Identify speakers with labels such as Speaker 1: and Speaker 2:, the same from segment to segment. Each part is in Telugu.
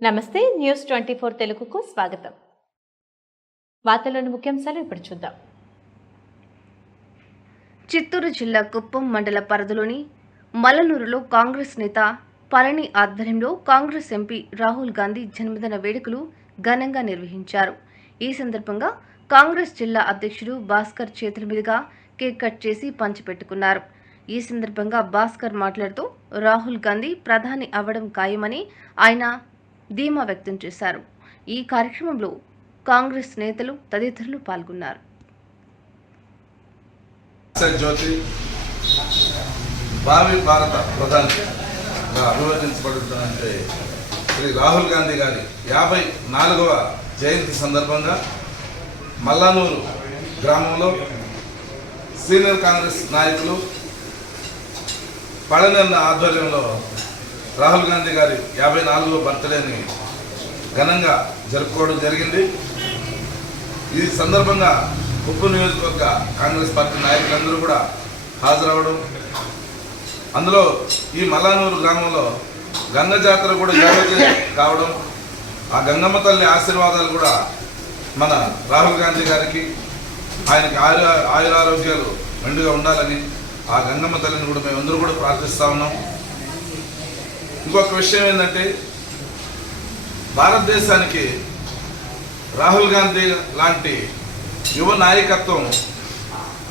Speaker 1: నమస్తే న్యూస్ ట్వంటీ ఫోర్ తెలుగుకు స్వాగతం. వార్తల్లోని ముఖ్యాంశాలు ఇప్పుడు చూద్దాం.
Speaker 2: చిత్తూరు జిల్లా కుప్పం మండల పరిధిలోని మలనూరులో కాంగ్రెస్ నేత పళని ఆధ్వర్యంలో కాంగ్రెస్ ఎంపీ రాహుల్ గాంధీ జన్మదిన వేడుకలు ఘనంగా నిర్వహించారు. ఈ సందర్భంగా కాంగ్రెస్ జిల్లా అధ్యక్షుడు భాస్కర్ చేతుల మీదుగా కేక్ కట్ చేసి పంచిపెట్టుకున్నారు ఈ సందర్భంగా భాస్కర్ మాట్లాడుతూ రాహుల్ గాంధీ ప్రధాని అవ్వడం ఖాయమని ఆయన ధీమా వ్యక్తం చేశారు. ఈ కార్యక్రమంలో కాంగ్రెస్ నేతలు తదితరులు పాల్గొన్నారు.
Speaker 3: జ్యోతి భావి భారత ప్రధానిగా అభివర్ణించబడుతుందంటే శ్రీ రాహుల్ గాంధీ గారి యాభై నాలుగవ జయంతి సందర్భంగా మల్లానూరు గ్రామంలో సీనియర్ కాంగ్రెస్ నాయకులు పళనన్న ఆధ్వర్యంలో రాహుల్ గాంధీ గారి యాభై నాలుగో బర్త్డేని ఘనంగా జరుపుకోవడం జరిగింది. ఈ సందర్భంగా ఉప్పు నియోజకవర్గ కాంగ్రెస్ పార్టీ నాయకులందరూ కూడా హాజరవడం. అందులో ఈ మల్లానూరు గ్రామంలో గంగ జాతర కూడా జాగ్రత్త కావడం. ఆ గంగమ్మ తల్లి ఆశీర్వాదాలు కూడా మన రాహుల్ గాంధీ గారికి ఆయనకి ఆయుర ఆయురారోగ్యాలు మెండుగా ఉండాలని ఆ గంగమ్మ తల్లిని కూడా మేమందరూ కూడా ప్రార్థిస్తా ఉన్నాం. ఇంకొక విషయం ఏంటంటే భారతదేశానికి రాహుల్ గాంధీ లాంటి యువ నాయకత్వం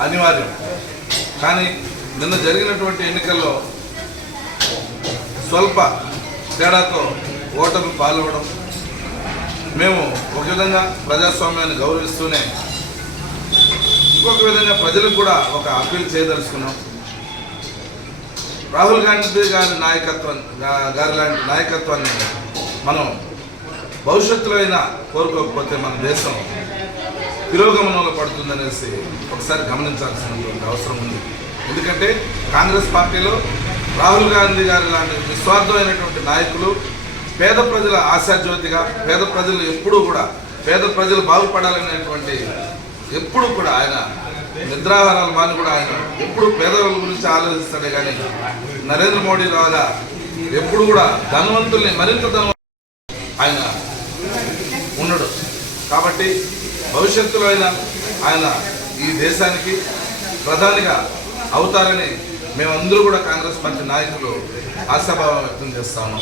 Speaker 3: అనివార్యం. కానీ నిన్న జరిగినటువంటి ఎన్నికల్లో స్వల్ప తేడాతో ఓటమి పాల్గొనడం మేము ఒక విధంగా ప్రజాస్వామ్యాన్ని గౌరవిస్తూనే ఇంకొక విధంగా ప్రజలకు కూడా ఒక అప్పీల్ చేయదలుచుకున్నాం. రాహుల్ గాంధీ గారి నాయకత్వం గారి లాంటి నాయకత్వాన్ని మనం భవిష్యత్తులో అయినా కోరుకోకపోతే మన దేశం తిరోగమనంలో పడుతుందనేసి ఒకసారి గమనించాల్సినటువంటి అవసరం ఉంది. ఎందుకంటే కాంగ్రెస్ పార్టీలో రాహుల్ గాంధీ గారి లాంటి నిస్వార్థమైనటువంటి నాయకులు పేద ప్రజల ఆశాజ్యోతిగా పేద ప్రజలు ఎప్పుడూ కూడా పేద ప్రజలు బాగుపడాలనేటువంటి ఎప్పుడూ కూడా ఆయన నిద్రాహారాలు మాని కూడా ఆయన ఎప్పుడు పేదవాళ్ళ గురించి ఆలోచిస్తాడే కానీ నరేంద్ర మోడీ లాగా ఎప్పుడు కూడా ధనవంతుల్ని మరింత ధనవంతులు ఆయన ఉండడు. కాబట్టి భవిష్యత్తులో అయినా ఆయన ఈ దేశానికి ప్రధానిగా అవుతారని మేమందరూ కూడా కాంగ్రెస్ పార్టీ నాయకులు ఆశాభావం వ్యక్తం చేస్తాము